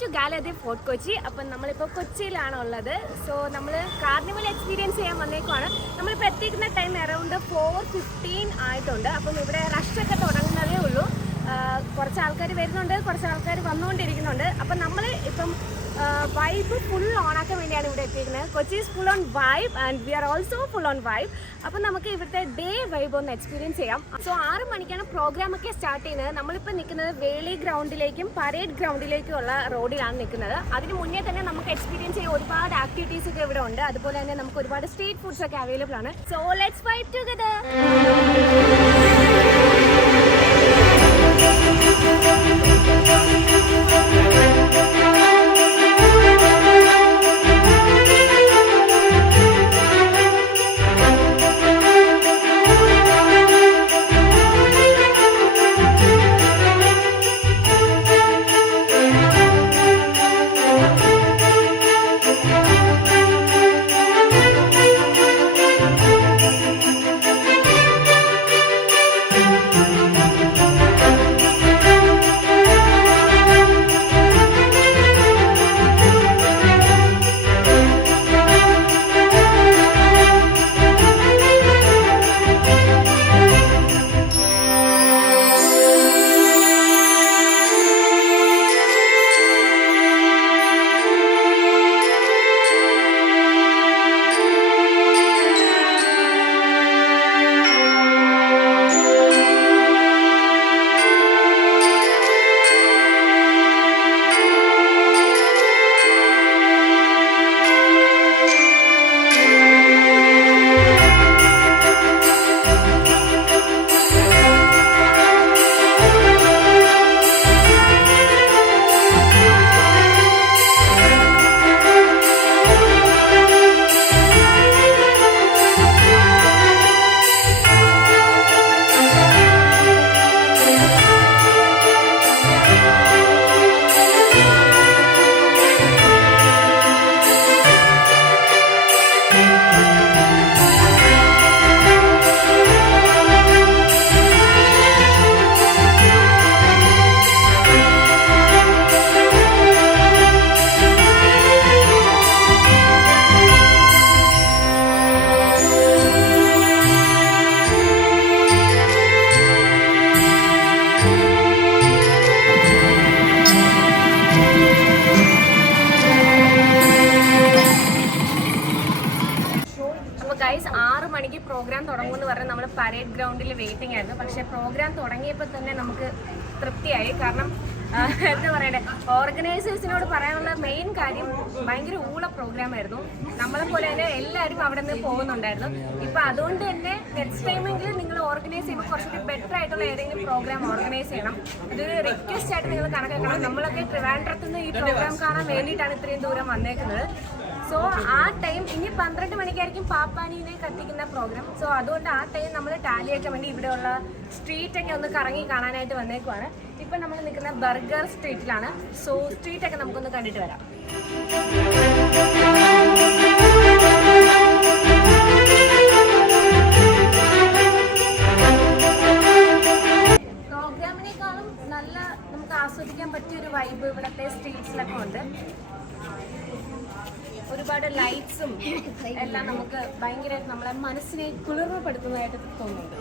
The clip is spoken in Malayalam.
To gallery fort Kochi. അപ്പം നമ്മളിപ്പോൾ കൊച്ചിയിലാണ് ഉള്ളത്. സോ നമ്മൾ കാർണിവൽ എക്സ്പീരിയൻസ് ചെയ്യാൻ വന്നേക്കുവാണ്. നമ്മളിപ്പോൾ എത്തിക്കുന്ന ടൈം അറൗണ്ട് 4:15 ആയിട്ടുണ്ട്. അപ്പം ഇവിടെ റഷൊക്കെ തുടങ്ങുന്നതേ ഉള്ളൂ. കുറച്ച് ആൾക്കാർ വരുന്നുണ്ട്, കുറച്ച് ആൾക്കാർ വന്നുകൊണ്ടിരിക്കുന്നുണ്ട്. അപ്പം നമ്മൾ ഇപ്പം വൈബ് ഫുൾ ഓണാക്കാൻ വേണ്ടിയാണ് ഇവിടെ എത്തിയിരിക്കുന്നത്. Kochi is full on vibe and we are also full on vibe. അപ്പം നമുക്ക് ഇവിടുത്തെ ഡേ വൈബ് ഒന്ന് എക്സ്പീരിയൻസ് ചെയ്യാം. സോ 6 മണിക്കാണ് പ്രോഗ്രാമൊക്കെ സ്റ്റാർട്ട് ചെയ്യുന്നത്. നമ്മളിപ്പോൾ നിൽക്കുന്നത് വേളി ഗ്രൗണ്ടിലേക്കും പരേഡ് ഗ്രൗണ്ടിലേക്കും ഉള്ള റോഡിലാണ് നിൽക്കുന്നത്. അതിന് മുന്നേ തന്നെ നമുക്ക് എക്സ്പീരിയൻസ് ചെയ്യാൻ ഒരുപാട് ആക്ടിവിറ്റീസ് ഒക്കെ ഇവിടെ ഉണ്ട്. അതുപോലെ തന്നെ നമുക്ക് ഒരുപാട് സ്ട്രീറ്റ് ഫുഡ്സ് ഒക്കെ അവൈലബിൾ ആണ്. So let's vibe together. Guys 6 മണിക്ക് പ്രോഗ്രാം തുടങ്ങുമെന്ന് പറഞ്ഞാൽ നമ്മൾ പരേഡ് ഗ്രൗണ്ടിൽ വെയിറ്റിംഗ് ആയിരുന്നു. പക്ഷേ പ്രോഗ്രാം തുടങ്ങിയപ്പോൾ തന്നെ നമുക്ക് തൃപ്തിയായി. കാരണം എന്താ പറയണ്ടേ, ഓർഗനൈസേഴ്സിനോട് പറയാനുള്ള മെയിൻ കാര്യം ഭയങ്കര പ്രോഗ്രാം ആയിരുന്നു. നമ്മളെപ്പോലെ തന്നെ എല്ലാവരും അവിടെ നിന്ന് പോകുന്നുണ്ടായിരുന്നു. ഇപ്പം അതുകൊണ്ട് തന്നെ നെക്സ്റ്റ് ടൈമെങ്കിലും നിങ്ങൾ ഓർഗനൈസ് ചെയ്യുമ്പോൾ കുറച്ചുകൂടി ബെറ്റർ ആയിട്ടുള്ള ഏതെങ്കിലും പ്രോഗ്രാം ഓർഗനൈസ് ചെയ്യണം. ഇതൊരു റിക്വസ്റ്റ് ആയിട്ട് നിങ്ങൾ കണക്കാക്കണം. നമ്മളൊക്കെ ട്രിവാൻഡ്രത്ത് നിന്ന് ഈ പ്രോഗ്രാം കാണാൻ വേണ്ടിയിട്ടാണ് ഇത്രയും ദൂരം വന്നേക്കുന്നത്. സോ ആ ടൈം ഇനി 12 മണിക്കായിരിക്കും പാപ്പാനീനെ കത്തിക്കുന്ന പ്രോഗ്രാം. സോ അതുകൊണ്ട് ആ ടൈം നമ്മൾ ടാലിയൊക്കെ വേണ്ടി ഇവിടെയുള്ള സ്ട്രീറ്റൊക്കെ ഒന്ന് കറങ്ങി കാണാനായിട്ട് വന്നേക്കുവാണ്. ഇപ്പം നമ്മൾ നിൽക്കുന്ന ബർഗർ സ്ട്രീറ്റിലാണ്. സോ സ്ട്രീറ്റൊക്കെ നമുക്കൊന്ന് കണ്ടിട്ട് വരാം. പ്രോഗ്രാമിനേക്കാളും നല്ല നമുക്ക് ആസ്വദിക്കാൻ പറ്റിയൊരു വൈബ് ഇവിടുത്തെ സ്ട്രീറ്റ്സിലൊക്കെ ഉണ്ട്. ഒരുപാട് ലൈറ്റ്സും എല്ലാം നമുക്ക് ഭയങ്കരമായിട്ട് നമ്മളെ മനസ്സിനെ കുളിർമപ്പെടുത്തുന്നതായിട്ട് തോന്നുന്നുണ്ട്.